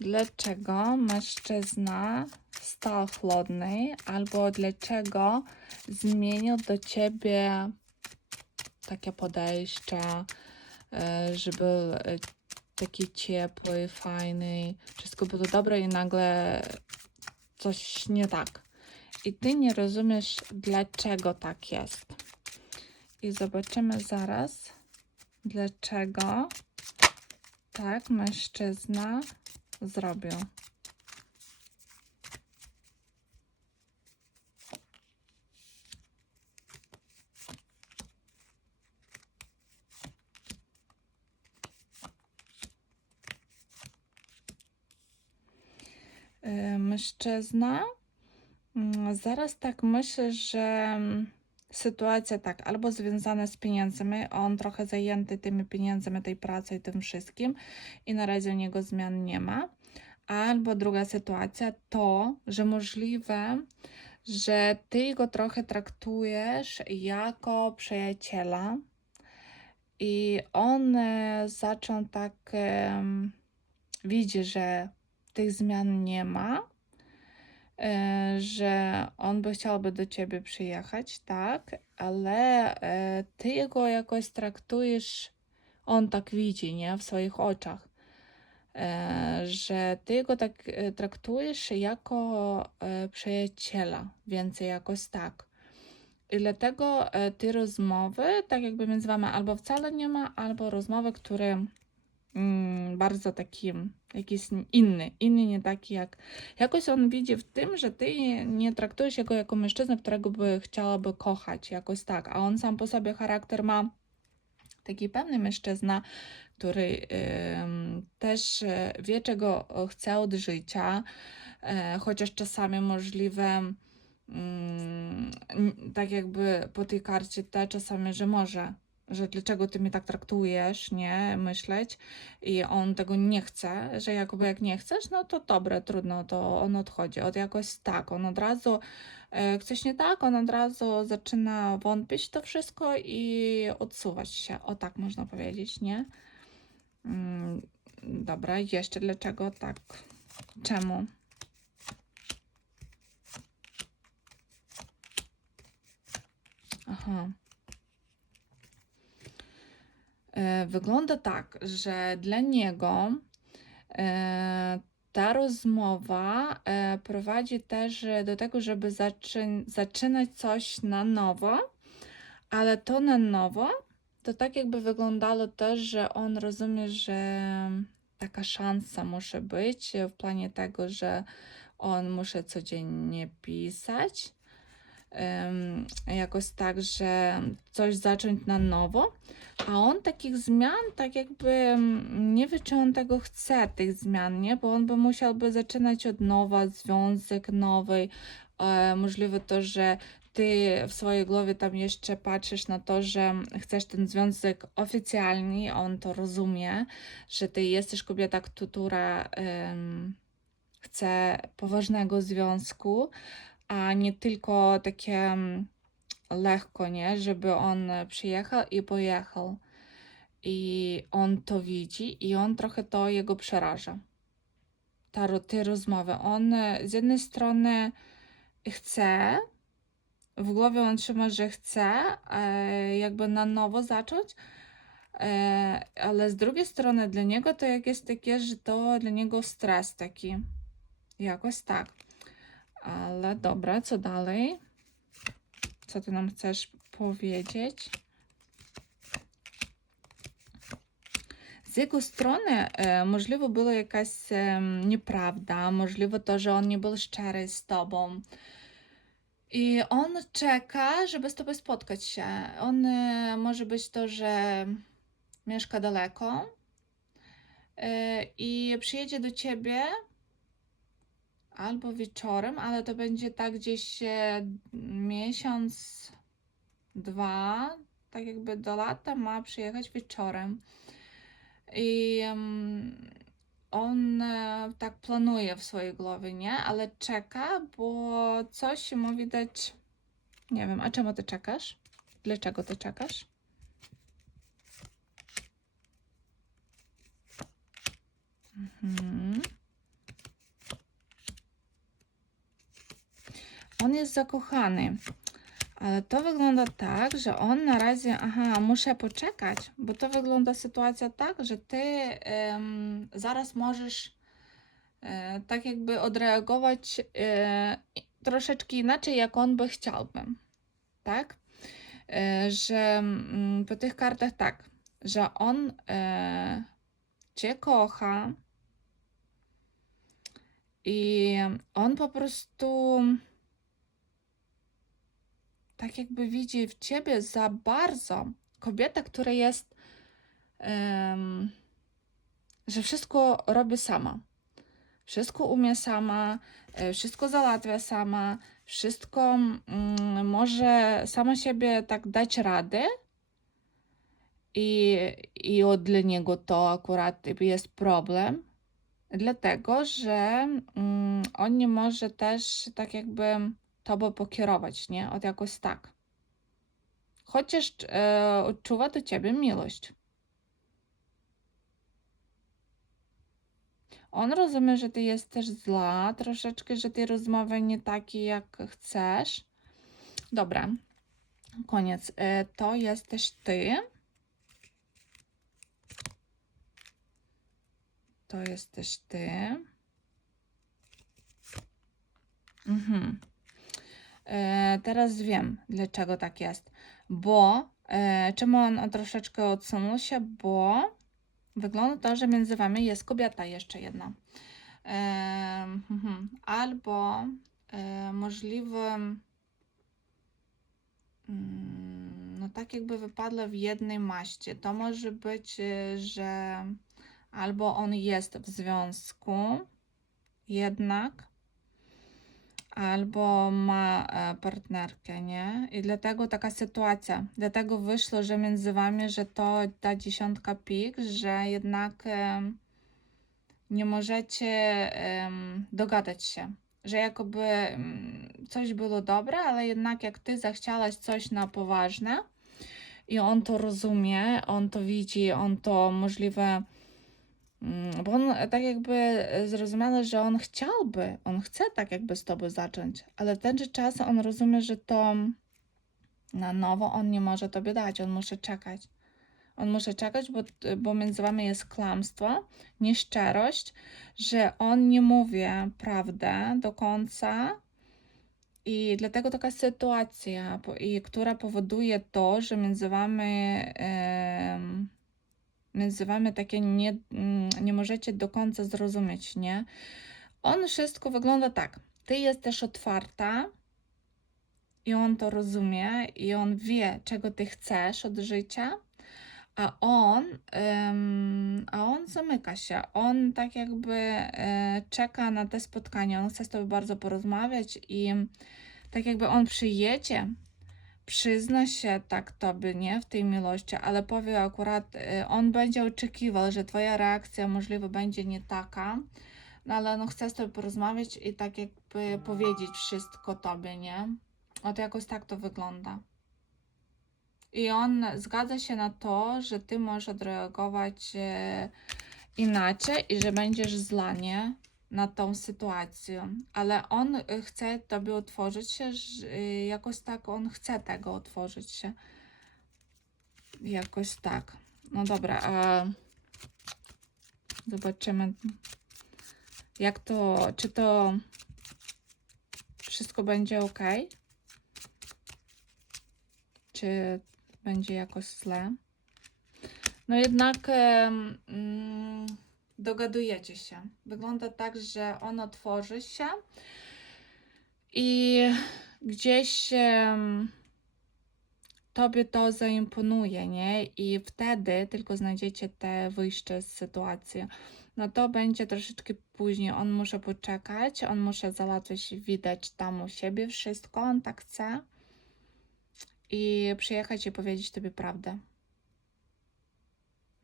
dlaczego mężczyzna stał chłodny, albo dlaczego zmienił do ciebie takie podejście, e, że był e, taki ciepły, fajny, wszystko było dobre i nagle coś nie tak. I ty nie rozumiesz, dlaczego tak jest. I zobaczymy zaraz, dlaczego tak mężczyzna zrobił. Y, Mężczyzna. mm, Zaraz tak myślę, że mm, sytuacja tak, albo związana z pieniędzmi, on trochę zajęty tymi pieniędzmi, tej pracy i tym wszystkim i na razie u niego zmian nie ma. Albo druga sytuacja to, że możliwe, że ty go trochę traktujesz jako przyjaciela i on e, zaczął tak, widzi, że tych zmian nie ma, że on by chciałby do ciebie przyjechać, tak, ale e, ty jego jakoś traktujesz, on tak widzi, nie, w swoich oczach, e, że ty jego tak e, traktujesz jako e, przyjaciela, więcej jakoś tak. I dlatego e, te rozmowy, tak jakby między wami albo wcale nie ma, albo rozmowy, które mm, bardzo taki jakiś inny, inny nie taki jak. Jakoś on widzi w tym, że ty nie traktujesz go jako mężczyznę, którego by chciałaby kochać, jakoś tak, a on sam po sobie charakter ma taki pewny mężczyzna, który też e, wie, czego chce od życia, e, chociaż czasami możliwe mm, tak jakby po tej karcie te czasami, że może, że dlaczego ty mnie tak traktujesz, nie, myśleć i on tego nie chce, że jakoby jak nie chcesz, no to dobre, trudno, to on odchodzi. Od jakoś tak, on od razu e, coś nie tak, on od razu zaczyna wątpić to wszystko i odsuwać się, o tak można powiedzieć, nie? Mm, dobra, jeszcze dlaczego tak? Czemu? Aha. E, Wygląda tak, że dla niego e, ta rozmowa e, prowadzi też do tego, żeby zaczyn zaczynać coś na nowo, ale to na nowo to tak jakby wyglądało też, że on rozumie, że taka szansa musi być w planie tego, że on musi codziennie pisać. jakoś tak, że coś zacząć na nowo, a on takich zmian, tak jakby mm, nie wie, czy on tego chce, tych zmian, nie? Bo on by musiałby zaczynać od nowa, związek nowy. E, możliwe to, że ty w swojej głowie tam jeszcze patrzysz na to, że chcesz ten związek oficjalny, on to rozumie, że ty jesteś kobieta, która em, chce poważnego związku, a nie tylko takie mm, lekko, nie? Żeby on przyjechał i pojechał. I on to widzi i on trochę to jego przeraża. Ta, te rozmowy. On e, z jednej strony chce, w głowie on trzyma, że chce e, jakby na nowo zacząć, e, ale z drugiej strony dla niego to jak jest takie, że to dla niego stres taki. Jakoś tak. Ale dobra, co dalej? Co ty nam chcesz powiedzieć? Strony e, możliwe była jakaś em, nieprawda, możliwe to, że on nie był szczery z tobą. I on czeka, żeby z tobą spotkać się. On e, może być to, że mieszka daleko e, i przyjedzie do ciebie albo wieczorem, ale to będzie tak gdzieś e, miesiąc, dwa, tak jakby do lata ma przyjechać wieczorem. I on e, tak planuje w swojej głowie, nie? Ale czeka, bo coś mu widać. Nie wiem, a czemu ty czekasz? Dlaczego ty czekasz? Mhm. On jest zakochany. Ale to wygląda tak, że on na razie, aha, muszę poczekać, bo to wygląda sytuacja tak, że ty zaraz możesz e, tak jakby odreagować e, troszeczkę inaczej, jak on by chciałby. Tak? E, że mm, po tych kartach tak, że on cię kocha i on po prostu tak jakby widzi w ciebie za bardzo kobietę, która jest, em, że wszystko robi sama. Wszystko umie sama, e, wszystko załatwia sama, wszystko mm, może sama siebie tak dać radę. I, I od dla niego to akurat jest problem, dlatego że mm, on nie może też tak jakby tobą pokierować, nie? Od jakoś tak. Chociaż e, odczuwa do ciebie miłość. On rozumie, że ty jesteś zła, troszeczkę, że ty rozmowy nie takie, jak chcesz. Dobra, koniec. E, to jesteś ty. To jesteś ty. Mhm. E, teraz wiem, dlaczego tak jest. Bo, e, czemu on troszeczkę odsunął się? Bo wygląda to, że między wami jest kobieta jeszcze jedna. E, mhm. Albo możliwym, mm, no tak jakby wypadła w jednej maście. To może być, że albo on jest w związku jednak, albo ma e, partnerkę, nie? I dlatego taka sytuacja. Dlatego wyszło, że między wami, że to ta dziesiątka pik, że jednak em, nie możecie em, dogadać się. Że jakoby mm, coś było dobre, ale jednak jak ty zachciałaś coś na poważne i on to rozumie, on to widzi, on to możliwe Bo on e, tak jakby e, zrozumiał, że on chciałby, on chce tak jakby z tobą zacząć, ale ten czas on rozumie, że to na nowo on nie może tobie dać, on musi czekać. On musi czekać, bo, bo między wami jest kłamstwo, nieszczerość, że on nie mówi prawdę do końca. I dlatego taka sytuacja, i która powoduje to, że między wami em, między wami takie nie, mm, nie możecie do końca zrozumieć, nie? On wszystko wygląda tak. Ty jesteś otwarta i on to rozumie i on wie, czego ty chcesz od życia, a on, em, a on zamyka się. On tak jakby e, czeka na te spotkania. On chce z tobą bardzo porozmawiać i tak jakby on przyjedzie przyzna się tak tobie, nie, w tej miłości, ale powie akurat, y, on będzie oczekiwał, że twoja reakcja możliwe będzie nie taka, no ale no chce z tobą porozmawiać i tak jakby powiedzieć wszystko tobie, nie? Oto jakoś tak to wygląda. I on zgadza się na to, że ty możesz odreagować e, inaczej i że będziesz zła, nie? Na tą sytuację, ale on y, chce tobie otworzyć się, y, jakoś tak on chce tego otworzyć się. Jakoś tak. No dobra, a zobaczymy, jak to, czy to wszystko będzie ok? Czy będzie jakoś źle? No jednak mm, dogadujecie się. Wygląda tak, że on otworzy się i gdzieś tobie to zaimponuje, nie? I wtedy tylko znajdziecie te wyjście z sytuacji. No to będzie troszeczkę później. On musi poczekać, on musi załatwić, widać tam u siebie wszystko, on tak chce. I przyjechać i powiedzieć tobie prawdę.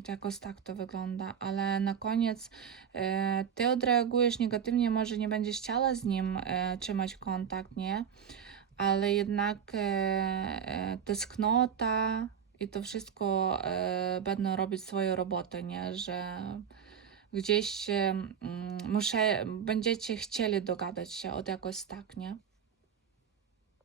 To jakoś tak to wygląda, ale na koniec e, ty odreagujesz negatywnie, może nie będziesz chciała z nim e, trzymać kontakt, nie? Ale jednak e, e, tęsknota i to wszystko e, będą robić swoją robotę, nie? Że gdzieś e, muszę, będziecie chcieli dogadać się od jakoś tak, nie?